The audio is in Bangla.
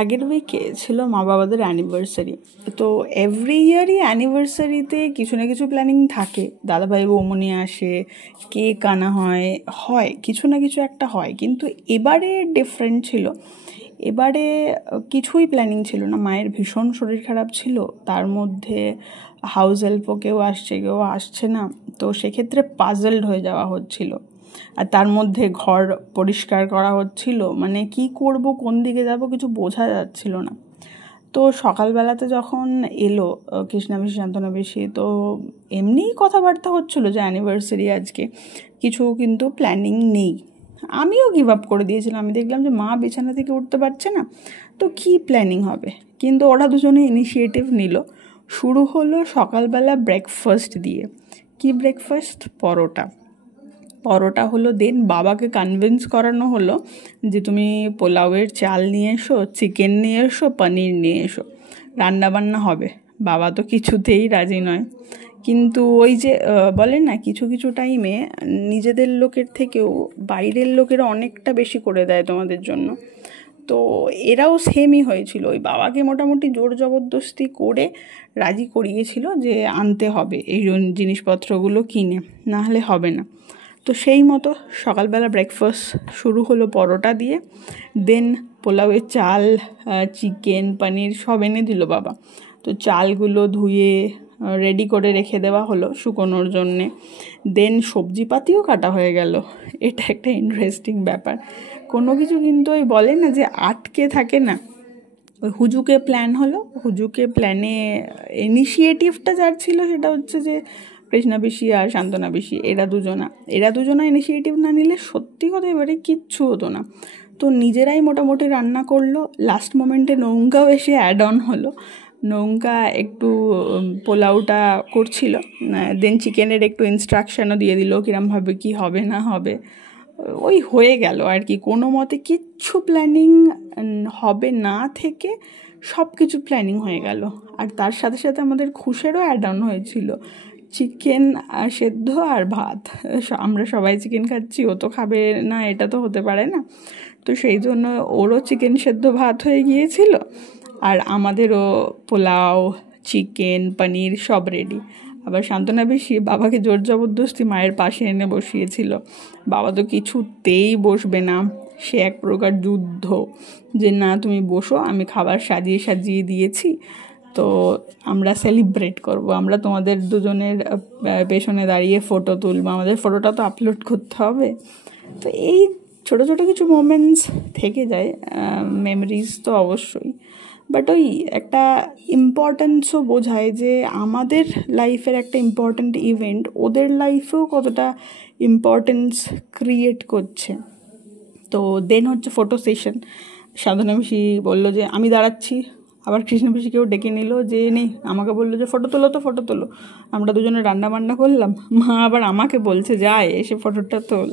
আগের উইকে ছিল মা বাবাদের অ্যানিভার্সারি। তো এভরি ইয়ারই অ্যানিভার্সারিতে কিছু না কিছু প্ল্যানিং থাকে, দাদাভাই বৌমনি আসে, কেক আনা হয়, কিছু না কিছু একটা হয়। কিন্তু এবারে ডিফারেন্ট ছিল। এবারে কিছুই প্ল্যানিং ছিল না। মায়ের ভীষণ শরীর খারাপ ছিল, তার মধ্যে হাউস হেল্পও কেউ আসছে কেউ আসছে না। তো সেক্ষেত্রে পাজলড হয়ে যাওয়া হচ্ছিল। আর তার মধ্যে ঘর পরিষ্কার করা হচ্ছিল, মানে কি করব কোন দিকে যাব কিছু বোঝা যাচ্ছিল না। তো সকালবেলাতে যখন এলো কৃষ্ণাবেশী শান্তনাবেশী, তো এমনিই কথাবার্তা হচ্ছিলো যে অ্যানিভার্সারি আজকে, কিছু কিন্তু প্ল্যানিং নেই। আমিও গিভ আপ করে দিয়েছিলাম। আমি দেখলাম যে মা বিছানা থেকে উঠতে পারছে না, তো কি প্ল্যানিং হবে। কিন্তু ওরা দুজনে ইনিশিয়েটিভ নিল। শুরু হলো সকালবেলা ব্রেকফাস্ট দিয়ে। কি ব্রেকফাস্ট? পরোটা হলো। দেন বাবাকে কনভিন্স করানো হলো যে তুমি পোলাওয়ের চাল নিয়ে এসো, চিকেন নিয়ে এসো, পনির নিয়ে এসো, রান্নাবান্না হবে। বাবা তো কিছুতেই রাজি নয়। কিন্তু ওই যে বলে না, কিছু কিছু টাইমে নিজেদের লোকের থেকেও বাইরের লোকেরা অনেকটা বেশি করে দেয় তোমাদের জন্য। তো এরাও সেমই হয়েছিল। ওই বাবাকে মোটামুটি জোর জবরদস্তি করে রাজি করিয়েছিল যে আনতে হবে এই জিনিসপত্রগুলো কিনে, না হলে হবে না। তো সেই মতো সকালবেলা ব্রেকফাস্ট শুরু হলো পরোটা দিয়ে। দেন পোলাওয়ের চাল, চিকেন, পনির সব এনে দিল বাবা। তো চালগুলো ধুয়ে রেডি করে রেখে দেওয়া হলো শুকোনোর জন্যে। দেন সবজিপাতিও কাটা হয়ে গেল। এটা একটা ইন্টারেস্টিং ব্যাপার। কোনো কিছু কিন্তু ওই বলে না যে আটকে থাকে না, ওই হুজুকে প্ল্যান হলো। হুজুকে প্ল্যানে ইনিশিয়েটিভটা যার ছিল সেটা হচ্ছে যে কৃষ্ণাবেশী আর শান্তনাবেশী, এরা দুজনা ইনিশিয়েটিভ না নিলে সত্যি কথা এবারে কিচ্ছু হতো না। তো নিজেরাই মোটামুটি রান্না করলো। লাস্ট মোমেন্টে নৌকাও এসে অ্যাড অন হলো। নৌকা একটু পোলাওটা করছিল, দেন চিকেনের একটু ইনস্ট্রাকশানও দিয়ে দিল কিরমভাবে কি হবে না হবে। ওই হয়ে গেল আর কি। কোনো মতে কিচ্ছু প্ল্যানিং হবে না থেকে সব কিছু প্ল্যানিং হয়ে গেল। আর তার সাথে সাথে আমাদের খুশেরও অ্যাড অন হয়েছিল, চিকেন আর সেদ্ধ আর ভাত। আমরা সবাই চিকেন খাচ্ছি, ও তো খাবে না, এটা তো হতে পারে না। তো সেই জন্য ওরও চিকেন সেদ্ধ ভাত হয়ে গিয়েছিল, আর আমাদেরও পোলাও, চিকেন, পনির সব রেডি। আবার শান্তনাবেশী বাবাকে জোর জবরদস্তি মায়ের পাশে এনে বসিয়েছিল। বাবা তো কিছুতেই বসবে না। সে এক প্রকার যুদ্ধ, যে না তুমি বসো, আমি খাবার সাজিয়ে সাজিয়ে দিয়েছি, তো আমরা সেলিব্রেট করব, আমরা তোমাদের দুজনের পেছনে দাঁড়িয়ে ফটো তুলবো, আমাদের ফটোটা তো আপলোড করতে হবে। তো এই ছোটো ছোটো কিছু মোমেন্টস থেকে যায়, মেমোরিজ তো অবশ্যই, বাট ওই একটা ইম্পর্টেন্সও বোঝায় যে আমাদের লাইফের একটা ইম্পর্ট্যান্ট ইভেন্ট ওদের লাইফেও কতটা ইম্পর্টেন্স ক্রিয়েট করছে। তো দেন হচ্ছে ফটো সেশন। শান্তনাবেশী বললো যে আমি দাঁড়াচ্ছি, আবার কৃষ্ণবেশীকেও ডেকে নিল যে নেই, আমাকে বললো যে ফটো তোলো। আমরা দুজনে রান্না বান্না করলাম, মা আবার আমাকে বলছে যায় এসে ফটোটা তোল।